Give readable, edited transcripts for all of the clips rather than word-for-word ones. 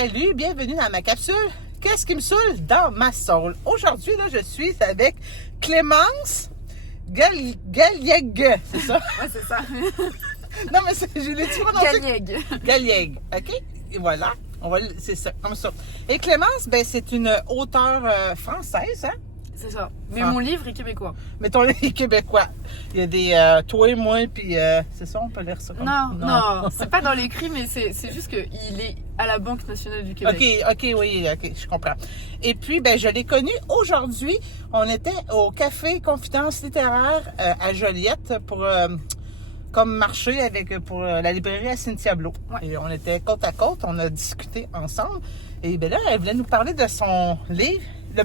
Salut, bienvenue dans ma capsule. Qu'est-ce qui me saoule dans ma soul? Aujourd'hui, là, je suis avec Clémence Galieg. C'est ça? Ouais, c'est ça. Non, mais je l'ai dit prononcé. Galieg. Galieg, OK? Et voilà. C'est ça, comme ça. Et Clémence, ben, c'est une auteure française, hein? C'est ça. Mais Ah. mon livre est québécois. Mettons les Québécois. Il y a des toi et moi, puis c'est ça, on peut lire ça comme Non, c'est pas dans l'écrit, mais c'est juste qu'il est à la Banque nationale du Québec. OK, je comprends. Et puis, ben, je l'ai connu aujourd'hui. On était au Café Confidence littéraire à Joliette pour comme marché pour la librairie à Cynthia-Blot. Ouais. Et on était côte à côte, on a discuté ensemble. Et ben là, elle voulait nous parler de son livre.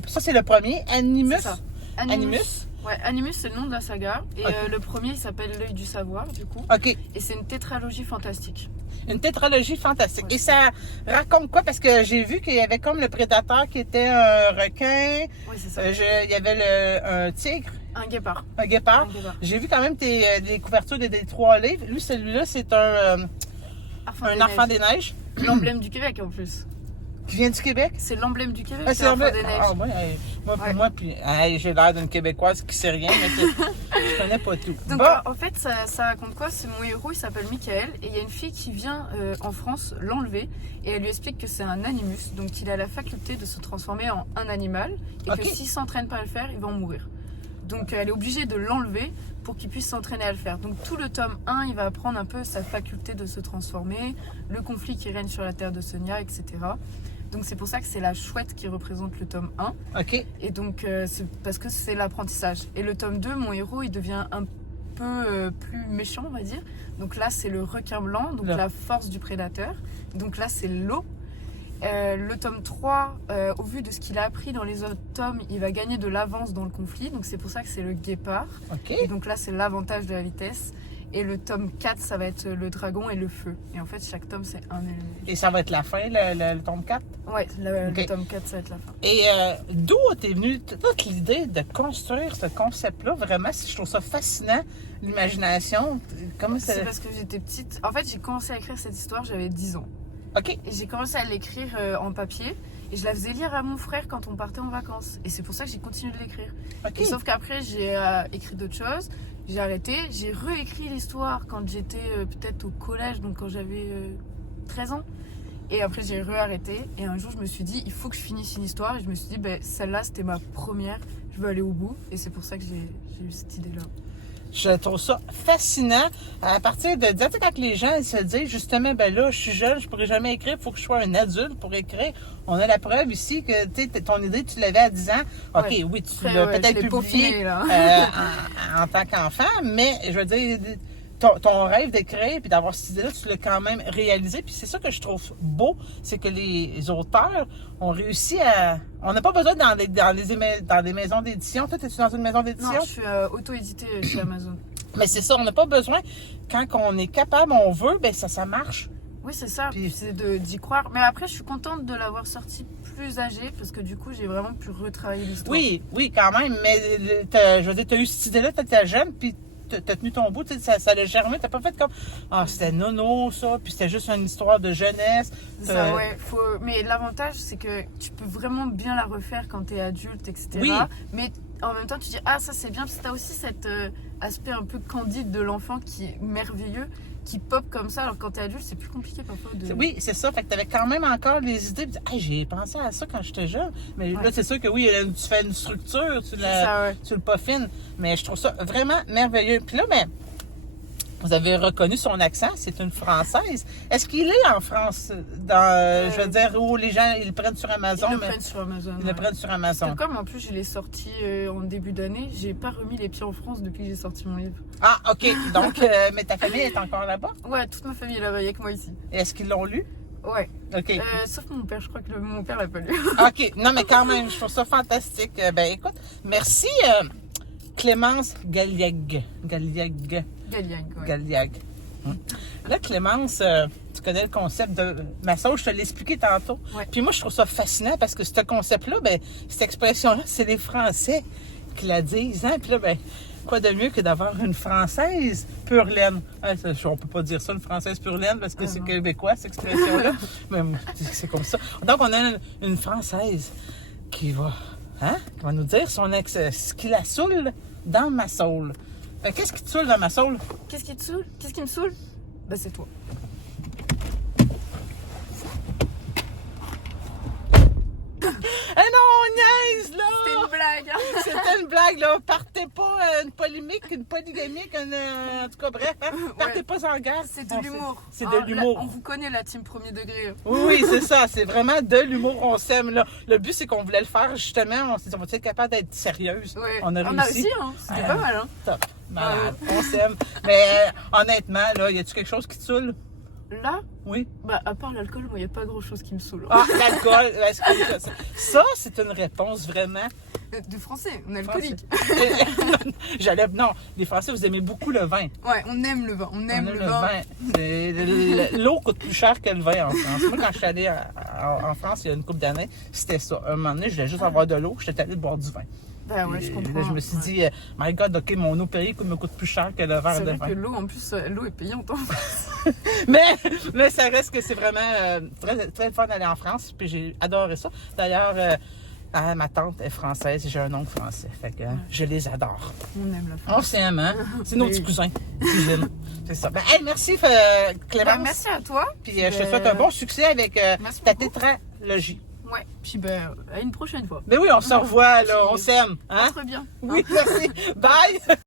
Ça, c'est le premier, Animus. C'est ça. Animus. Ouais, Animus, c'est le nom de la saga. Et Ok. le premier, il s'appelle L'œil du savoir, du coup. OK. Et c'est une tétralogie fantastique. Une tétralogie fantastique. Ouais. Et ça raconte quoi? Parce que j'ai vu qu'il y avait comme le prédateur qui était un requin. Oui, c'est ça. Il y avait un tigre, Un guépard. un guépard. Un guépard. J'ai vu quand même les couvertures des trois livres. Lui, celui-là, c'est un enfant des neiges L'emblème du Québec, en plus. qui vient du Québec. C'est l'emblème du Québec, Ah, c'est l'enfant des neiges. Ah, ouais, moi, pour Ouais. moi, puis j'ai l'air d'une Québécoise qui sait rien, mais je connais pas tout. Donc Bon. en fait ça raconte quoi? C'est mon héros, il s'appelle Michael et il y a une fille qui vient en France l'enlever et elle lui explique que c'est un animus, donc il a la faculté de se transformer en un animal et Ok. que s'il s'entraîne pas à le faire, il va en mourir. Donc elle est obligée de l'enlever pour qu'il puisse s'entraîner à le faire. Donc tout le tome 1, il va apprendre un peu sa faculté de se transformer, le conflit qui règne sur la terre de Sonia, etc. Donc c'est pour ça que c'est la chouette qui représente le tome 1. OK. Et donc, c'est parce que c'est l'apprentissage. Et le tome 2, mon héros, il devient un peu plus méchant, on va dire. Donc là, c'est le requin blanc, donc Là. la force du prédateur. Donc là, c'est l'eau. Le tome 3, au vu de ce qu'il a appris dans les autres tomes, il va gagner de l'avance dans le conflit. Donc c'est pour ça que c'est le guépard. OK. Et donc là, c'est l'avantage de la vitesse. Et le tome 4, ça va être le dragon et le feu. Et en fait, chaque tome, c'est un élément. Et ça va être la fin, le tome 4. Ouais, le Ok. tome 4, ça va être la fin. Et d'où t'es venue toute l'idée de construire ce concept-là? Vraiment, je trouve ça fascinant, l'imagination. Comment C'est c'est... parce que j'étais petite. En fait, j'ai commencé à écrire cette histoire, j'avais 10 ans. OK. Et j'ai commencé à l'écrire en papier. Et je la faisais lire à mon frère quand on partait en vacances. Et c'est pour ça que j'ai continué de l'écrire. OK. Et sauf qu'après, j'ai écrit d'autres choses. J'ai arrêté. J'ai réécrit l'histoire quand j'étais peut-être au collège, donc quand j'avais 13 ans. Et après, j'ai réarrêté. Et un jour, je me suis dit, il faut que je finisse une histoire. Et je me suis dit, ben, celle-là, c'était ma première. Je veux aller au bout. Et c'est pour ça que j'ai eu cette idée-là. Je trouve ça fascinant. À partir de... Tu sais, quand les gens ils se disent, justement, ben là, je suis jeune, je pourrais jamais écrire, il faut que je sois un adulte pour écrire. On a la preuve ici que, tu sais, ton idée, tu l'avais à 10 ans. OK, Ouais. oui, tu Après, l'as ouais, peut-être je l'ai publié peaufiné, là. en tant qu'enfant, mais je veux dire... Ton rêve d'écrire puis d'avoir cette idée-là, tu l'as quand même réalisé. Puis c'est ça que je trouve beau, c'est que les auteurs ont réussi à... On n'a pas besoin dans des maisons d'édition. Toi, es-tu dans une maison d'édition? Non, je suis auto-éditée chez Amazon. Mais c'est ça, on n'a pas besoin. Quand on est capable, on veut, ben ça marche. Oui, c'est ça. Puis- C'est d'y croire. Mais après, je suis contente de l'avoir sorti plus âgée parce que du coup, j'ai vraiment pu retravailler l'histoire. Oui, quand même. Mais je veux dire, tu as eu cette idée-là, tu étais jeune, puis t'as tenu ton bout, tu sais, ça l'a germé. T'as pas fait comme, c'était nono, ça, puis c'était juste une histoire de jeunesse. C'est ça, ouais. Mais l'avantage, c'est que tu peux vraiment bien la refaire quand t'es adulte, etc. Oui. Mais en même temps, tu dis, ah, ça c'est bien, parce que t'as aussi cet aspect un peu candide de l'enfant qui est merveilleux, qui pop comme ça. Alors quand t'es adulte, c'est plus compliqué parfois de. Oui, c'est ça. Fait que t'avais quand même encore des idées. Puis, hey, j'ai pensé à ça quand j'étais jeune. Mais là, Ouais. c'est sûr que oui, tu fais une structure, tu ça, ouais. le peaufines. Mais je trouve ça vraiment merveilleux. Puis là, ben, vous avez reconnu son accent, c'est une Française. Est-ce qu'il est en France? Je veux dire, où les gens, ils le prennent sur Amazon. Ils le mais prennent sur Amazon. ils le prennent sur Amazon. Parce que comme en plus je l'ai sorti en début d'année, j'ai pas remis les pieds en France depuis que j'ai sorti mon livre. Ah, OK. Donc, mais ta famille est encore là-bas? Ouais, toute ma famille est là-bas, il y a que moi ici. Et est-ce qu'ils l'ont lu? Ouais. OK. Sauf mon père, je crois que mon père l'a pas lu. OK. Non, mais quand même, je trouve ça fantastique. Ben, écoute, merci Clémence Galieg. Galiag, ouais. Galiag. Là, Clémence, tu connais le concept de ma sauce, je te l'ai expliqué tantôt. Ouais. Puis moi, je trouve ça fascinant parce que ce concept-là, ben, cette expression-là, c'est les Français qui la disent. Hein? Puis là, ben, quoi de mieux que d'avoir une Française pure laine? On peut pas dire ça, une Française pure laine, parce que c'est non. québécois, cette expression-là. Mais c'est comme ça. Donc, on a une Française qui va nous dire ce qui la saoule dans ma saule. Qu'est-ce qui te saoule dans ma saule? Qu'est-ce qui te saoule? Qu'est-ce qui me saoule? Ben, c'est toi. Eh non, on niaise, là! C'était une blague, hein? C'était une blague, là. Partez pas une polémique, une polygamique, en tout cas, bref, partez pas en garde. C'est de l'humour. C'est de l'humour. On vous connaît, la team premier degré. Oui, c'est ça. C'est vraiment de l'humour. On s'aime, là. Le but, c'est qu'on voulait le faire, justement. On s'est dit, on va être capable d'être sérieuse. Ouais. On a réussi. Hein. C'était pas mal, hein? Top. Malade. On s'aime. Mais honnêtement, là, y a-tu quelque chose qui te saoule? Là, Oui. bah, à part l'alcool, moi, il n'y a pas grand-chose qui me saoule. Ah, l'alcool. Ça, c'est une réponse vraiment. De français, on est alcoolique. Non, les Français, vous aimez beaucoup le vin. Ouais, on aime le vin. On aime le vin. L'eau coûte plus cher que le vin en France. Moi, quand je suis allée en France il y a une couple d'années, c'était ça. Un moment donné, je voulais juste avoir de l'eau. J'étais allée boire du vin. Ben ouais, je comprends. Là, je me suis dit, my God, OK, mon eau payée me coûte plus cher que le verre C'est de vrai vin. que l'eau, en plus, l'eau est payante. Mais ça reste que c'est vraiment très, très fun d'aller en France. Puis j'ai adoré ça. D'ailleurs, ma tante est française et j'ai un oncle français. Fait que je les adore. On aime la On France. s'aime, hein? C'est nos Oui. petits cousins. Cuisine. C'est ça. Ben, hey, merci, Clémence. Ben, merci à toi. Puis je te souhaite un bon succès avec Merci ta beaucoup. tétralogie. Ouais, puis ben, à une prochaine fois. Mais oui, on se revoit, là. On s'aime. Hein? Très bien. Oui, merci. Bye!